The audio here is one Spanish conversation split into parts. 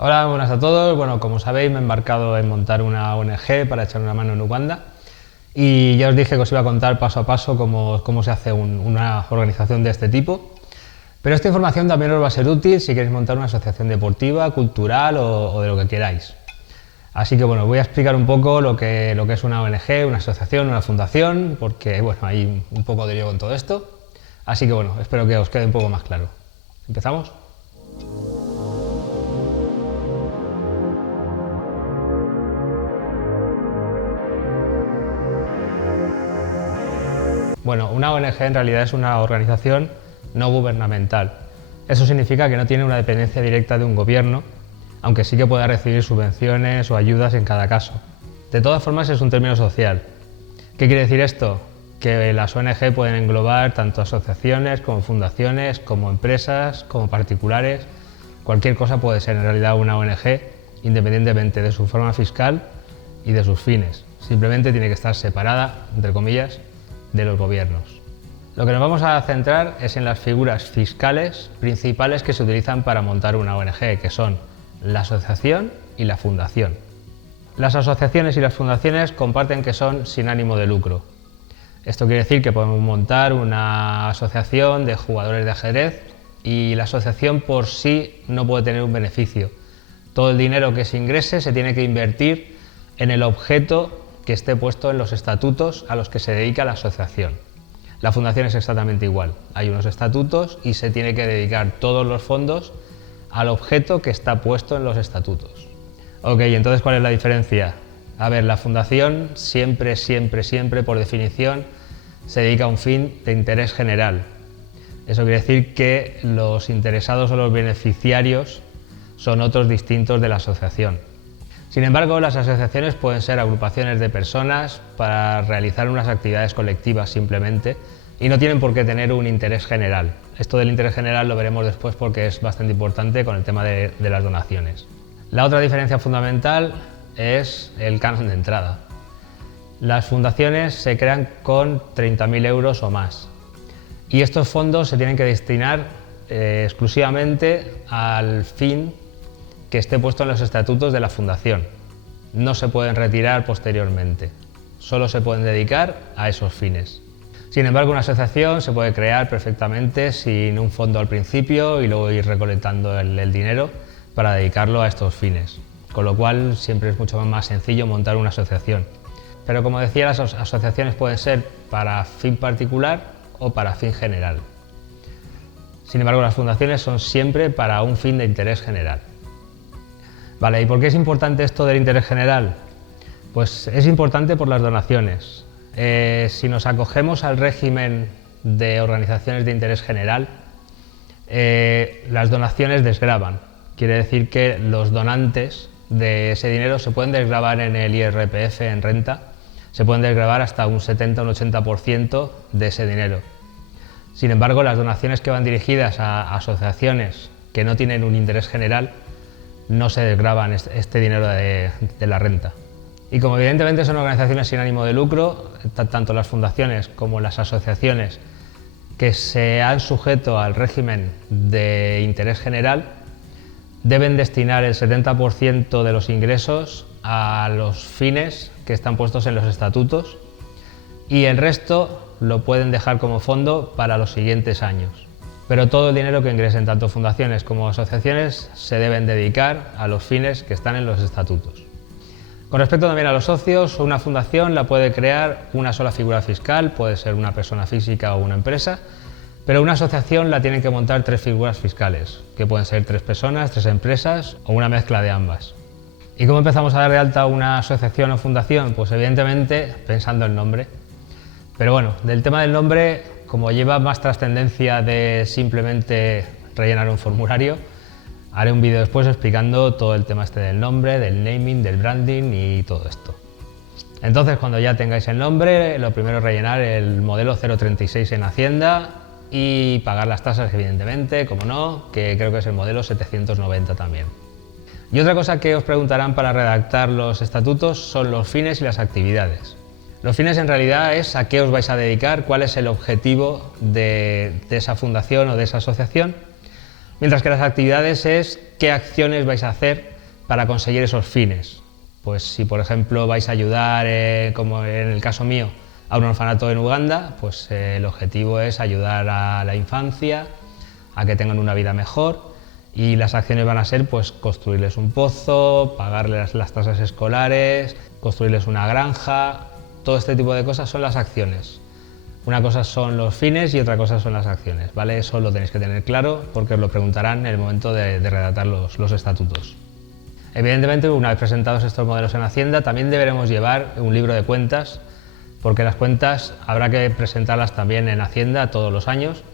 Hola, buenas a todos. Bueno, como sabéis, me he embarcado en montar una ONG para echar una mano en Uganda y ya os dije que os iba a contar paso a paso cómo se hace una organización de este tipo. Pero esta información también os va a ser útil si queréis montar una asociación deportiva, cultural o de lo que queráis. Así que bueno, voy a explicar un poco lo que es una ONG, una asociación, una fundación, porque bueno, hay un poco de lío con todo esto. Así que bueno, espero que os quede un poco más claro. ¿Empezamos? Bueno, una ONG en realidad es una organización no gubernamental. Eso significa que no tiene una dependencia directa de un gobierno, aunque sí que pueda recibir subvenciones o ayudas en cada caso. De todas formas, es un término social. ¿Qué quiere decir esto? Que las ONG pueden englobar tanto asociaciones como fundaciones, como empresas, como particulares. Cualquier cosa puede ser en realidad una ONG, independientemente de su forma fiscal y de sus fines. Simplemente tiene que estar separada, entre comillas, de los gobiernos. Lo que nos vamos a centrar es en las figuras fiscales principales que se utilizan para montar una ONG, que son la asociación y la fundación. Las asociaciones y las fundaciones comparten que son sin ánimo de lucro. Esto quiere decir que podemos montar una asociación de jugadores de ajedrez y la asociación por sí no puede tener un beneficio. Todo el dinero que se ingrese se tiene que invertir en el objeto que esté puesto en los estatutos a los que se dedica la asociación. La fundación es exactamente igual. Hay unos estatutos y se tiene que dedicar todos los fondos al objeto que está puesto en los estatutos. Ok, entonces ¿cuál es la diferencia? A ver, la fundación siempre, por definición, se dedica a un fin de interés general. Eso quiere decir que los interesados o los beneficiarios son otros distintos de la asociación. Sin embargo, las asociaciones pueden ser agrupaciones de personas para realizar unas actividades colectivas simplemente y no tienen por qué tener un interés general. Esto del interés general lo veremos después porque es bastante importante con el tema de las donaciones. La otra diferencia fundamental es el canon de entrada. Las fundaciones se crean con 30.000 euros o más y estos fondos se tienen que destinar exclusivamente al fin que esté puesto en los estatutos de la fundación. No se pueden retirar posteriormente, solo se pueden dedicar a esos fines. Sin embargo, una asociación se puede crear perfectamente sin un fondo al principio y luego ir recolectando el dinero para dedicarlo a estos fines, con lo cual siempre es mucho más sencillo montar una asociación. Pero como decía, las asociaciones pueden ser para fin particular o para fin general. Sin embargo, las fundaciones son siempre para un fin de interés general. Vale, ¿y por qué es importante esto del interés general? Pues es importante por las donaciones. Si nos acogemos al régimen de organizaciones de interés general, las donaciones desgravan. Quiere decir que los donantes de ese dinero se pueden desgravar en el IRPF, en renta, se pueden desgravar hasta un 70 o un 80% de ese dinero. Sin embargo, las donaciones que van dirigidas a asociaciones que no tienen un interés general no se desgravan este dinero de la renta. Y como evidentemente son organizaciones sin ánimo de lucro, tanto las fundaciones como las asociaciones que se han sujeto al régimen de interés general deben destinar el 70% de los ingresos a los fines que están puestos en los estatutos y el resto lo pueden dejar como fondo para los siguientes años. Pero todo el dinero que ingresen tanto fundaciones como asociaciones se deben dedicar a los fines que están en los estatutos. Con respecto también a los socios, una fundación la puede crear una sola figura fiscal, puede ser una persona física o una empresa, pero una asociación la tienen que montar 3 figuras fiscales, que pueden ser 3 personas, 3 empresas o una mezcla de ambas. ¿Y cómo empezamos a dar de alta una asociación o fundación? Pues evidentemente pensando en nombre. Pero bueno, del tema del nombre, como lleva más trascendencia de simplemente rellenar un formulario, haré un vídeo después explicando todo el tema este del nombre, del naming, del branding y todo esto. Entonces, cuando ya tengáis el nombre, lo primero es rellenar el modelo 036 en Hacienda y pagar las tasas, evidentemente, como no, que creo que es el modelo 790 también. Y otra cosa que os preguntarán para redactar los estatutos son los fines y las actividades. Los fines en realidad es a qué os vais a dedicar, cuál es el objetivo de esa fundación o de esa asociación. Mientras que las actividades es qué acciones vais a hacer para conseguir esos fines. Pues si por ejemplo vais a ayudar, como en el caso mío, a un orfanato en Uganda, pues el objetivo es ayudar a la infancia a que tengan una vida mejor, y las acciones van a ser pues construirles un pozo, pagarles las tasas escolares, construirles una granja. Todo este tipo de cosas son las acciones. Una cosa son los fines y otra cosa son las acciones, ¿vale? Eso lo tenéis que tener claro porque os lo preguntarán en el momento de redactar los estatutos. Evidentemente, una vez presentados estos modelos en Hacienda, también deberemos llevar un libro de cuentas, porque las cuentas habrá que presentarlas también en Hacienda todos los años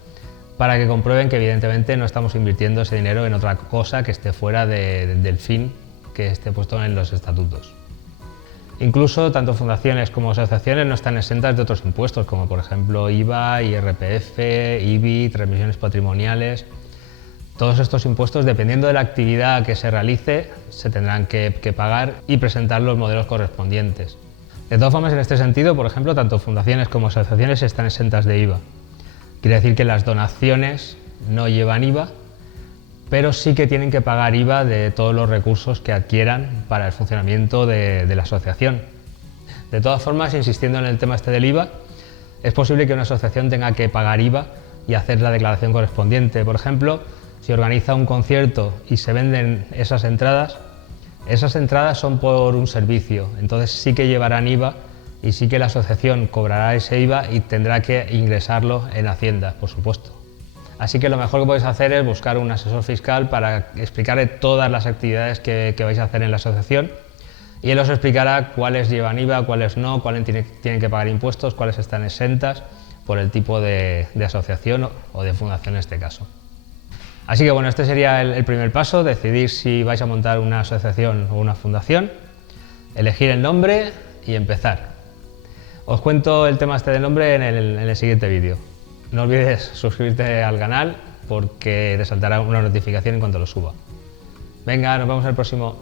para que comprueben que evidentemente no estamos invirtiendo ese dinero en otra cosa que esté fuera del fin que esté puesto en los estatutos. Incluso tanto fundaciones como asociaciones no están exentas de otros impuestos, como por ejemplo IVA, IRPF, IBI, transmisiones patrimoniales. Todos estos impuestos, dependiendo de la actividad que se realice, se tendrán que pagar y presentar los modelos correspondientes. De todas formas, en este sentido, por ejemplo, tanto fundaciones como asociaciones están exentas de IVA. Quiere decir que las donaciones no llevan IVA, pero sí que tienen que pagar IVA de todos los recursos que adquieran para el funcionamiento de la asociación. De todas formas, insistiendo en el tema este del IVA, es posible que una asociación tenga que pagar IVA y hacer la declaración correspondiente. Por ejemplo, si organiza un concierto y se venden esas entradas son por un servicio, entonces sí que llevarán IVA y sí que la asociación cobrará ese IVA y tendrá que ingresarlo en Hacienda, por supuesto. Así que lo mejor que podéis hacer es buscar un asesor fiscal para explicarle todas las actividades que vais a hacer en la asociación, y él os explicará cuáles llevan IVA, cuáles no, cuáles tienen que pagar impuestos, cuáles están exentas por el tipo de asociación o de fundación en este caso. Así que bueno, este sería el primer paso: decidir si vais a montar una asociación o una fundación, elegir el nombre y empezar. Os cuento el tema este del nombre en el siguiente vídeo. No olvides suscribirte al canal porque te saltará una notificación en cuanto lo suba. Venga, nos vemos en el próximo.